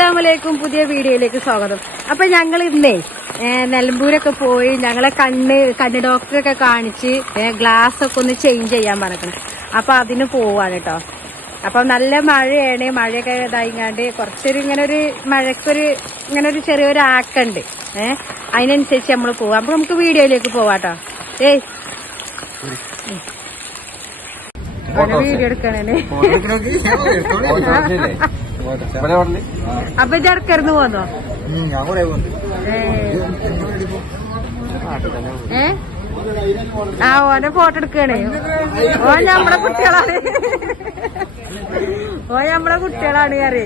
Hello guys അസ്സാം വലൈക്കും പുതിയ വീഡിയോയിലേക്ക് സ്വാഗതം. അപ്പൊ ഞങ്ങൾ ഇന്നേ നിലമ്പൂരൊക്കെ പോയി ഞങ്ങളെ കണ്ണ് കണ്ണ് ഡോക്ടറൊക്കെ കാണിച്ച് ഗ്ലാസ് ഒക്കെ ഒന്ന് ചേഞ്ച് ചെയ്യാൻ പറഞ്ഞു അപ്പൊ അതിന് പോവാണ് കേട്ടോ അപ്പൊ നല്ല മഴയാണ്. മഴയൊക്കെ ഇതായിങ്ങാണ്ട് കുറച്ചൊരു ഇങ്ങനെ ഒരു മഴക്കൊരു ഇങ്ങനെ ഒരു ചെറിയൊരു ആക്കുണ്ട്. ഏഹ് അതിനനുസരിച്ച് നമ്മൾ പോവാം. അപ്പൊ നമുക്ക് വീഡിയോയിലേക്ക് പോവാട്ടോ ഏയ്. വീഡിയോ എടുക്കണേ അപ്പൊ ഇത് ഇടക്കിറന്ന് പോന്നോ? ഏ. ആ ഓനെ ഫോട്ടോ എടുക്കണേ. ഓൻ നമ്മളെ കുട്ടികളാണ്. ഓ നമ്മളെ കുട്ടികളാണ് കറി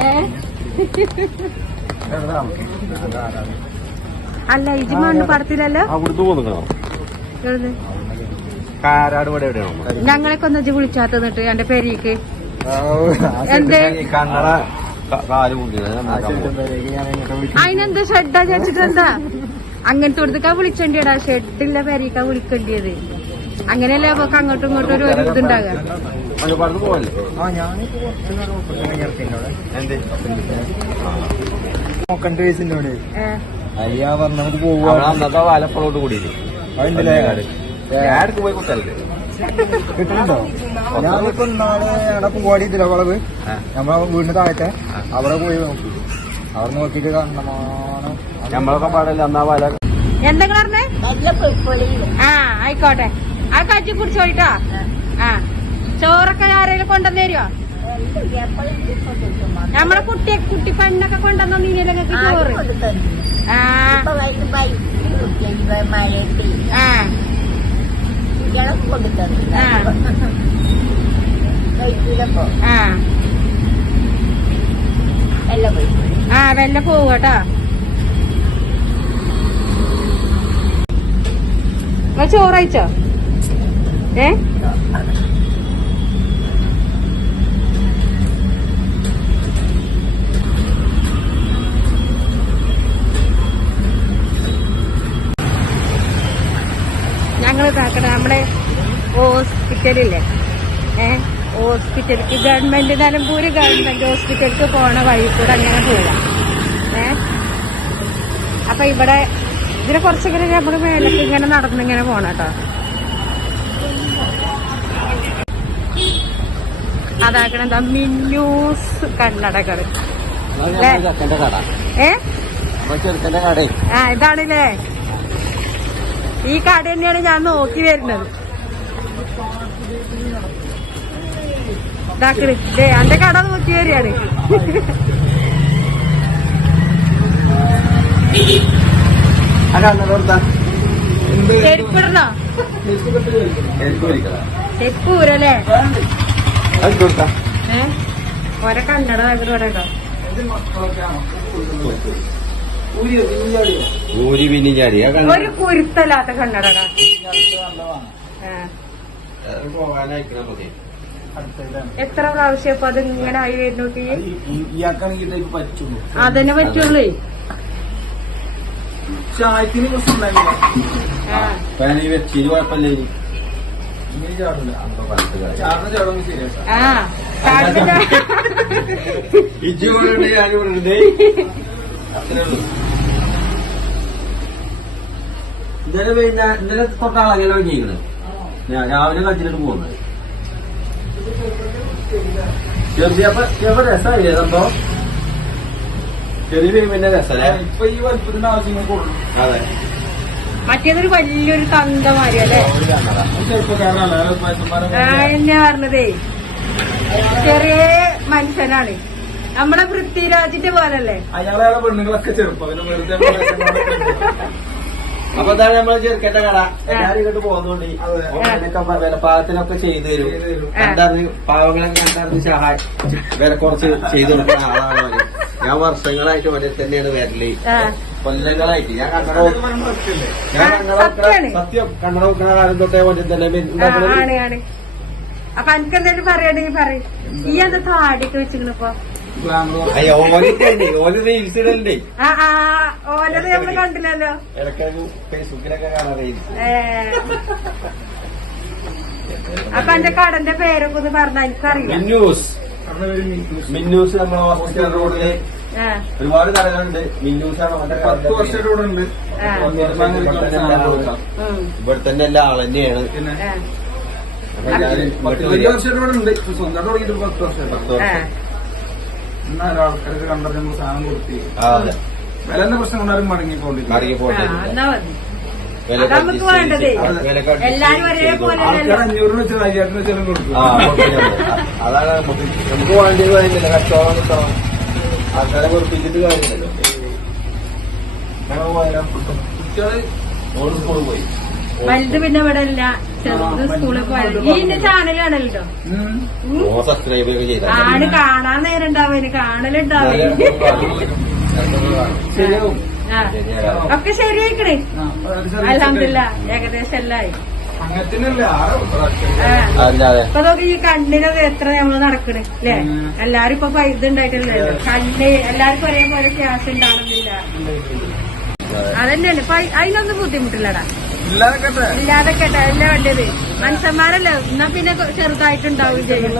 ഏ? അല്ല ഇജിമാണ് മണ്ണ് പടത്തിലല്ലോ അവിടുന്ന് എവിടുന്ന്? കാരാട് ഇവിടെ എവിടെയാണോ ഞങ്ങളൊക്കെ ഒന്ന് ഇജ്ജ് വിളിച്ചാത്ത നിന്നിട്ട് എന്റെ പേരേക്ക്. എന്തേ? കണ്ണട കാൽ അതിനെന്താ ഷെഡാ ചേച്ചിട്ട് എന്താ? അങ്ങനത്തെ അടുത്തേക്കാ വിളിച്ചേണ്ടിയടാ. ഷെഡില്ല പേരേക്കാ വിളിക്കേണ്ടിയത്. അങ്ങനെയല്ലേ അപ്പൊ അങ്ങോട്ടും ഇങ്ങോട്ടും ഒരു ഒരു ഇതുണ്ടാകുക നോക്കണ്ട വയസ്സിന്റെ അവിടെ. അയ്യാ പറഞ്ഞ നമുക്ക് അവിടെ പോവാ അന്നത്തെ വാലപ്പുറത്തോട്ട് കൂടിയില്ലേ? അതിന്റെ ഞാനക്ക് പോയി കുത്തല്ലേ കിട്ടുന്നുണ്ടോ ഞാനിപ്പോ നാളെ അവിടെ പൂവാടി വളവ് നമ്മളെ വീടിന് താഴത്തെ. അവിടെ പോയി നോക്കി. അവിടെ നോക്കിട്ട് കണ്ണമാണ് നമ്മളൊക്കെ പാടില്ല എന്നാ വാല എന്തെങ്കിലും പറഞ്ഞേ? ആ ആയിക്കോട്ടെ. ആ കജ്ജി കുടിച്ചോട്ടോ ആ. ചോറൊക്കെ ആരെങ്കിലും കൊണ്ടുവന്നു തരുമോ നമ്മളെ കുട്ടി കുട്ടി പെണ്ണൊക്കെ കൊണ്ടുവന്നു ചോറ്? ആ. ആ. ആ. വെല്ല പോവട്ടോ നിങ്ങൾ ചോറ് ഏ ഞങ്ങൾ കാക്കട നമ്മുടെ ഹോസ്പിറ്റലില്ലേ? ഏ ഹോസ്പിറ്റലിക്ക് ഗവൺമെന്റ് നിലമ്പൂര് ഗവൺമെന്റ് ഹോസ്പിറ്റലിക്ക് പോണ വഴി കൂടെ അങ്ങനെ പോവാം. ഏ? അപ്പൊ ഇവിടെ ഇതിനെ കുറച്ചിങ്ങനെ നമ്മുടെ മേലേക്ക് ഇങ്ങനെ നടന്നിങ്ങനെ പോണം കേട്ടോ. അതാക്കണ എന്താ മിന്നൂസ് കണ്ണടകൾ ഏ? ആ ഇതാണല്ലേ? ഈ കട തന്നെയാണ് ഞാൻ നോക്കി വരുന്നത്. ഇതാക്കണ്. ദേ എന്റെ കട നോക്കി വരികയാണ്. ചെരുപ്പിടണോ ഏ? കണ്ണട ഇവിടെ ഒരു കുരുത്തല്ലാത്ത കണ്ണടടാ എത്ര പ്രാവശ്യം അപ്പൊ അത് ഇങ്ങനെ ആയി പറ്റുള്ളൂ. അതന്നെ പറ്റുള്ളൂ. ചായത്തിന് ഞാൻ അത്രേ ഉള്ളൂ. ഇന്നലെ പിന്നെ ഇന്നലെ തൊട്ടാണ് അങ്ങനെ ഒരുങ്ങിയിരിക്കണത് ഞാൻ രാവിലെ കഞ്ചിലിട്ട് പോകുന്നത്. ചെറിയപ്പോ ചെറിയ രസമായില്ലേ സംഭവം? ചെറിയ പിന്നെ രസമല്ലേ ഇപ്പൊ ഈ വലുപ്പത്തിന്റെ ആവശ്യങ്ങൾ അതെ. മറ്റേതൊരു വലിയൊരു തന്തമാരി അല്ലേ? ചെറുപ്പക്കാരനാണ് ആ എന്നെ പറഞ്ഞതേ. ചെറിയ മനുഷ്യനാണ്. നമ്മളെ പൃഥ്വിരാജിന്റെ പോലല്ലേ? അയാളെ പെണ്ണുങ്ങളൊക്കെ ചെറുപ്പം. അപ്പൊ എന്താണ് നമ്മൾ ചെറുക്കന്റെ കട. എല്ലാരും ഇങ്ങോട്ട് പോകുന്നോണ്ട് വിലപ്പാകത്തിനൊക്കെ ചെയ്തു തരും. കണ്ടറിഞ്ഞ് പാവങ്ങളൊക്കെ കണ്ടറിഞ്ഞ് സഹായം വില കുറച്ച് ചെയ്തു കൊടുക്കുന്ന ആളാണ് അവർ. ഞാൻ വർഷങ്ങളായിട്ട് അവരെ തന്നെയാണ് വരൽ. കൊല്ലങ്ങളായിട്ട്. ഞാൻ കണ്ണട ഞാൻ കണ്ണട സത്യം. കണ്ണട വെക്കണ കാലം തൊട്ടേ ഓന്റെ തന്നെ അപ്പൊ എനിക്ക് എന്തെങ്കിലും പറയണെങ്കിൽ പറയും. ഈ എന്താ അയ്യോ ഓലിട്ടേ ഓൽ റീൽസ് ഇടണ്ടേ ആ ആ ഓലത് നമ്മൾ കണ്ടില്ലല്ലോ. ഇടയ്ക്കൊരു ഫേസ്ബുക്കിലൊക്കെ കാണാൻ റീൽസ് ഏ. അപ്പൊ എന്റെ കടന്റെ പേരൊക്കെ ഒന്ന് പറഞ്ഞാ എനിക്കറിയാം മിന്നൂസ്. മിന്നൂസ്. നമ്മളെ ഹോസ്പിറ്റൽ റോഡിൽ ഒരുപാട് കടകളുണ്ട്. മിന്നൂസ് ആണ് അവന്റെ പത്ത് വർഷം ഇവിടെ ഉണ്ട്. തന്നെ എല്ലാ ആൾ തന്നെയാണ്. വർഷം ഉണ്ട് തുടങ്ങിയിട്ട് പത്ത് വർഷം പത്ത് വർഷം. എന്നാലും ആൾക്കാർക്ക് കണ്ടത് നമ്മൾ സാധനം കൊടുത്തി. വിലന്റെ പ്രശ്നം കൊണ്ടാരും മടങ്ങിക്കൊണ്ടിരിക്കും. ആൾക്കാർ അഞ്ഞൂറിന് വെച്ചാൽ അയ്യായിരത്തിന് വെച്ചാലും കൊടുക്കും. അതാണ് നമുക്ക് നമുക്ക് വേണ്ടി കാര്യമില്ല കച്ചവടം കിട്ടണം. ആൾക്കാരെ വെറുപ്പിച്ചിട്ട് കാര്യമില്ലല്ലോ. ഞങ്ങൾ പോയാലോ കുട്ടികൾ ഓട് സ്കൂളിൽ പോയി. വലുത് പിന്നെ ഇവിടെ ഇല്ല ചെറുത് സ്കൂളിൽ പോയത്. ഈ എന്റെ ചാനലാണല്ലോ. സബ്സ്ക്രൈബ് ആണ് കാണാൻ നേരം ഉണ്ടാവും കാണലുണ്ടാവും ആ. ഒക്കെ ശരിയായിക്കണേ. അലഹമില്ല ഏകദേശം എല്ലായി. ഇപ്പൊ നോക്കി ഈ കണ്ണിനത് എത്ര നമ്മൾ നടക്കണ് അല്ലെ എല്ലാരും ഇപ്പൊ ഇതുണ്ടായിട്ടില്ലല്ലോ കണ്ണ് എല്ലാവർക്കും ഒരേപോലെ ക്യാഷ് ഉണ്ടാവുന്നില്ല അതന്നെയല്ലേ. അതിനൊന്നും ബുദ്ധിമുട്ടില്ലടാ. ഇല്ലാതെ കേട്ടെ അല്ല വേണ്ടത്? മനുഷ്യന്മാരല്ലേ? എന്നാ പിന്നെ ചെറുതായിട്ടുണ്ടാവും ചെയ്യും.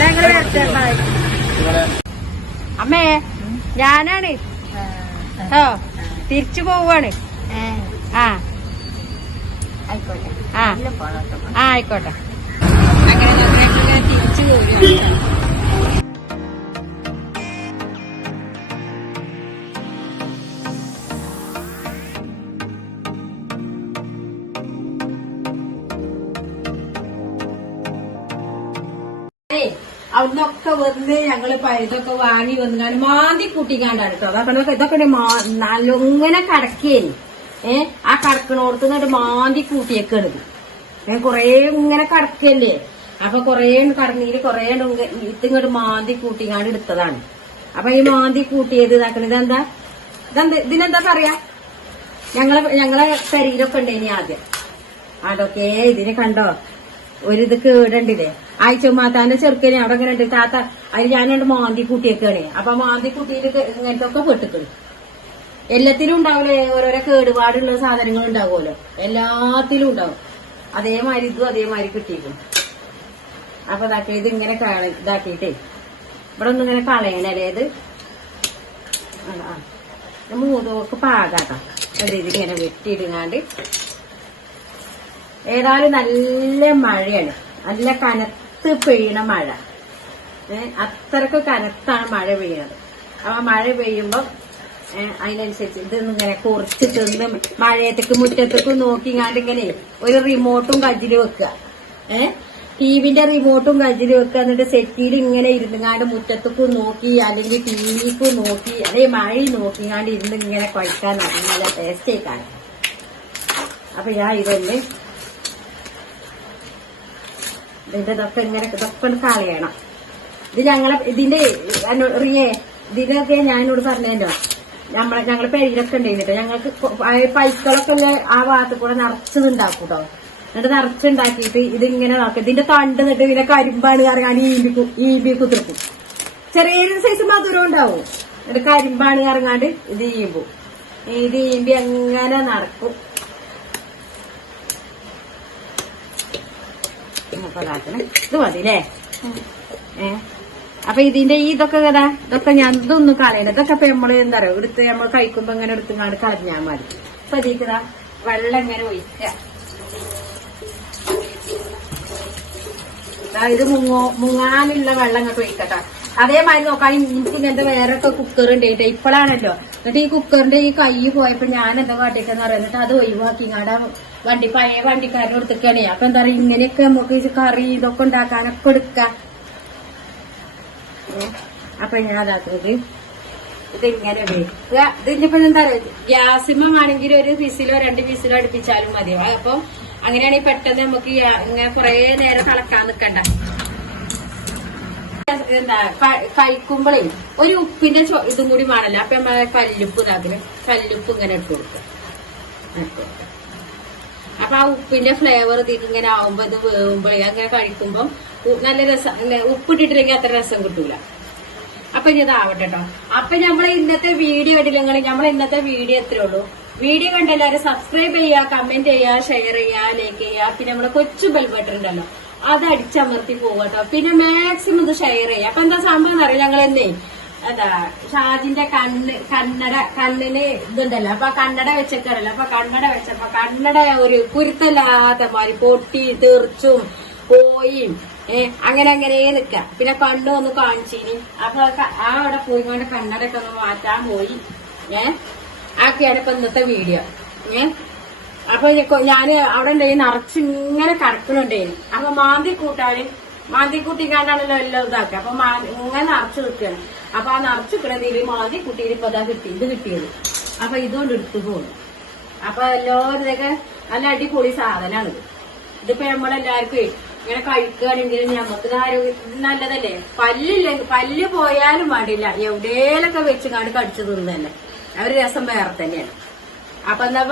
ഞങ്ങൾ. അമ്മേ ഞാനാണ്. ഓ തിരിച്ചു പോവാണ് ആ. ആയിക്കോട്ടെ. ആ. ആയിക്കോട്ടെ. അങ്ങനെ തിരിച്ചു പോവുകയാണ്. അവിടുന്നൊക്കെ വന്ന് ഞങ്ങൾ ഇതൊക്കെ വാങ്ങി വന്നുകാണ്ട് മാന്തി കൂട്ടിക്കാണ്ടാണ് കേട്ടോ അതൊക്കെ ഇതൊക്കെ ഒരു കടക്കേന്. ഏ? ആ കടക്കണോടത്ത് നിന്നിട്ട് മാന്തി കൂട്ടിയേക്കാണ് ഞാൻ കൊറേ ഇങ്ങനെ കടക്കല്ലേ? അപ്പൊ കൊറേ കടന്നീര് കൊറേ ഇതിങ്ങോട്ട് മാന്തി കൂട്ടിക്കാണ്ട് എടുത്തതാണ്. അപ്പൊ ഈ മാന്തി കൂട്ടിയത് ഇതാക്കണ ഇതെന്താ? ഇതെന്താ ഇതിനെന്താ പറയാ? ഞങ്ങളെ ഞങ്ങളെ ശരീരമൊക്കെ ഉണ്ടേനി ആദ്യം. അതൊക്കെ ഇതിന് കണ്ടോ? ഒരു ഇത് കേടുണ്ടില്ലേ? ആഴ്ച മാത്താന്റെ ചെറുക്കനെ അവിടെ ഇങ്ങനെ ഉണ്ട്. താത്ത അതിൽ ഞാനുണ്ട് മാന്തി കൂട്ടിയൊക്കെയാണ് അപ്പൊ മാന്തി കൂട്ടിയിട്ട് ഇങ്ങനത്തെ ഒക്കെ പെട്ടിക്കണ് എല്ലാത്തിലും ഉണ്ടാവില്ലേ ഓരോരോ കേടുപാടുള്ള സാധനങ്ങൾ ഉണ്ടാവുമല്ലോ. എല്ലാത്തിലും ഉണ്ടാവും. അതേമാതിരി ഇതും അതേമാതിരി കിട്ടിയിരിക്കും അപ്പൊ ഇതാക്കി ഇത് ഇങ്ങനെ ഇതാക്കിയിട്ടേ. ഇവിടെ ഒന്നും ഇങ്ങനെ കളയണല്ലേ ഇത്? മൂന്നോക്ക് പാകാട്ടോ അത് ഇതിങ്ങനെ വെട്ടിയിടുങ്ങാണ്ട്. ഏതായാലും നല്ല മഴയാണ്. നല്ല കനത്ത് പെയ്യണ മഴ. അത്രയ്ക്ക് കനത്താണ് മഴ പെയ്യണത്. അപ്പൊ മഴ പെയ്യുമ്പോ അതിനനുസരിച്ച് ഇതൊന്നും ഇങ്ങനെ കുറച്ച് ചെന്ന് മഴയത്തേക്ക് മുറ്റത്തേക്ക് നോക്കിങ്ങാണ്ട് ഇങ്ങനെ ഒരു റിമോട്ടും കജിൽ വെക്കുക. ഏ ടിവിന്റെ റിമോട്ടും കജിൽ വെക്കുക. എന്നിട്ട് സെറ്റിയിൽ ഇങ്ങനെ ഇരുന്നുങ്ങാണ്ട് മുറ്റത്തേക്ക് നോക്കി അല്ലെങ്കിൽ ടിവിക്ക് നോക്കി അല്ലെങ്കിൽ മഴ നോക്കിങ്ങാണ്ട് ഇരുന്ന് ഇങ്ങനെ കഴിക്കാൻ നല്ല ടേസ്റ്റ് ആയിക്കാണ്. അപ്പൊ ഞാൻ ഇതൊന്ന് ഇതിന്റെ ഇതൊക്കെ ഇങ്ങനെ ഇതൊക്കെ കളയണം ഇത് ഞങ്ങളെ ഇതിന്റെ റിയേ ഇതിനൊക്കെ ഞാൻ എന്നോട് പറഞ്ഞല്ലോ നമ്മളെ ഞങ്ങളെ പെരിയിലൊക്കെ ഉണ്ടായിരുന്നു ഞങ്ങൾക്ക് പൈസകളൊക്കെ ഉള്ള ആ ഭാഗത്ത് കൂടെ നിറച്ചതുണ്ടാക്കും എന്നിട്ട് നിറച്ചുണ്ടാക്കിയിട്ട് ഇതിങ്ങനെ നോക്കും ഇതിന്റെ തണ്ട് എന്നിട്ട് ഇതിനെ കരിമ്പാണ് കറങ്ങാൻ ഈമ്പി കു- ഈമ്പി കുത്തിർക്കും. ചെറിയൊരു സൈസ് മധുരം ഉണ്ടാവും. എന്നിട്ട് കരിമ്പാണ് കറങ്ങാണ്ട് ഇത് ഈമ്പും. ഇത് ഈമ്പി എങ്ങനെ നടക്കും അതാക്കണേ ഇത് മതി അല്ലേ അപ്പൊ ഇതിന്റെ ഈ ഇതൊക്കെ കഥാ ഇതൊക്കെ ഞാൻ ഇതൊന്നും കളയണ്ട. ഇതൊക്കെ ഇപ്പൊ നമ്മൾ എന്താ പറയുക എടുത്ത് നമ്മൾ കഴിക്കുമ്പോ ഇങ്ങനെ എടുത്തുങ്ങാണ്ട് കളഞ്ഞാൽ മതി. അപ്പൊ വെള്ളം ഇങ്ങനെ ഒഴിക്കുക. ഇത് മുങ്ങോ മുങ്ങാനുള്ള വെള്ളം ഇങ്ങോട്ട് ഒഴിക്കട്ടെ. അതേമാതിരി നോക്കാൻ എനിക്ക് ഇങ്ങനത്തെ ഒക്കെ കുക്കർ ഉണ്ട് ഇപ്പോഴാണല്ലോ എന്നിട്ട് ഈ കുക്കറിന്റെ ഈ കൈ പോയപ്പോ ഞാൻ എന്താ കാട്ടിയെന്ന് പറയാം അത് ഒഴിവാക്കി. ഇങ്ങാടെ വണ്ടി പഴയ വണ്ടിക്കാരൻ കൊടുത്തേക്കാണ്. അപ്പൊ എന്താ പറയാ ഇങ്ങനെയൊക്കെ നമുക്ക് കറി ഇതൊക്കെ ഉണ്ടാക്കാനൊക്കെ എടുക്കാം. അപ്പൊ ഞാൻ അതാക്കുന്നത് ഇതിങ്ങനെ വെക്കുക. ഇതിനിപ്പോ എന്താ പറയുക ഗ്യാസിമാണെങ്കിൽ ഒരു പീസിലോ രണ്ട് പീസിലോ അടുപ്പിച്ചാലും മതി. അപ്പൊ അങ്ങനെയാണെങ്കിൽ പെട്ടെന്ന് നമുക്ക് ഇങ്ങനെ കുറേ നേരം തിളക്കാൻ നിക്കണ്ട. എന്താ കഴിക്കുമ്പോഴേ ഒരു ഉപ്പിന്റെ ഇതും കൂടി വേണല്ലോ. അപ്പൊ നമ്മളെ കല്ലുപ്പ് ഇതാക്കില്ല കല്ലുപ്പ് ഇങ്ങനെ ഇട്ട് കൊടുക്കും. അപ്പൊ ആ ഉപ്പിന്റെ ഫ്ലേവർ ഇതിക്ക് ഇങ്ങനെ ആവുമ്പോ ഇത് വേവുമ്പോഴേ അങ്ങനെ കഴിക്കുമ്പോ നല്ല രസം ഉപ്പ് ഉപ്പിട്ടിട്ടില്ലെങ്കിൽ അത്ര രസം കിട്ടൂല. അപ്പൊ ഇനി ഇതാവട്ടെ കേട്ടോ അപ്പൊ നമ്മളെ ഇന്നത്തെ വീഡിയോ ഇടില്ലെങ്കിൽ നമ്മളെ ഇന്നത്തെ വീഡിയോ എത്രേ ഉള്ളൂ? വീഡിയോ കണ്ട എല്ലാവരും സബ്സ്ക്രൈബ് ചെയ്യുക കമന്റ് ചെയ്യുക ഷെയർ ചെയ്യുക ലൈക്ക് ചെയ്യുക പിന്നെ നമ്മുടെ കൊച്ചു ബെൽബട്ടർ ഉണ്ടല്ലോ. അത് അടിച്ചമർത്തി പോകട്ടോ പിന്നെ മാക്സിമം ഇത് ഷെയർ ചെയ്യാം അപ്പൊ എന്താ സംഭവം എന്നറിയാം ഞങ്ങൾ എന്നേ അതാ ഷാജിന്റെ കണ്ണ് കണ്ണട കണ്ണിന് ഇതുണ്ടല്ലോ. അപ്പൊ കണ്ണട വെച്ചേക്കാറല്ലോ അപ്പൊ കണ്ണട വെച്ചപ്പോ കണ്ണട ഒരു കുരുത്തല്ലാത്ത മാതിരി പൊട്ടി തീർച്ചും പോയും. ഏ അങ്ങനെ അങ്ങനെ നിക്ക. പിന്നെ കണ്ണു ഒന്ന് കാണിച്ചിനി. അപ്പൊ ആ അവിടെ പോയി കൊണ്ട് കണ്ണടൊക്കെ ഒന്ന് മാറ്റാൻ പോയി. ഏ ആക്കിയാണ് ഇപ്പൊ ഇന്നത്തെ വീഡിയോ ഏ അപ്പൊ ഞാൻ അവിടെ ഉണ്ടായി നിറച്ച് ഇങ്ങനെ അപ്പൊ മാന്തി കൂട്ടാന് മാന്തി കൂട്ടിക്കാണ്ടാണല്ലോ എല്ലാം ഇതാക്കുക. അപ്പൊ ഇങ്ങനെ നിറച്ച് നിൽക്കുകയാണ് അപ്പൊ ആ നിറച്ച് കിടന്നതിൽ മാന്തി കൂട്ടിയിൽ ഇപ്പൊ അതാ കിട്ടി ഇത് കിട്ടിയത്. അപ്പൊ ഇതുകൊണ്ട് എടുത്തു പോകുന്നു അപ്പൊ എല്ലാവരുടെയൊക്കെ നല്ല അടിപൊളി സാധനമാണിത് ഇതിപ്പോ നമ്മളെല്ലാവർക്കും ഇങ്ങനെ കഴിക്കുകയാണെങ്കിൽ നമുക്ക് ആരോഗ്യത്തിന് നല്ലതല്ലേ? പല്ലില്ലെങ്കിൽ പല്ല് പോയാലും പാടില്ല എവിടെയൊക്കെ വെച്ച് കാണ്ട് കടിച്ചു തിന്നല്ലേ അവർ രസം വേറെ തന്നെയാണ്. അപ്പൊ എന്താ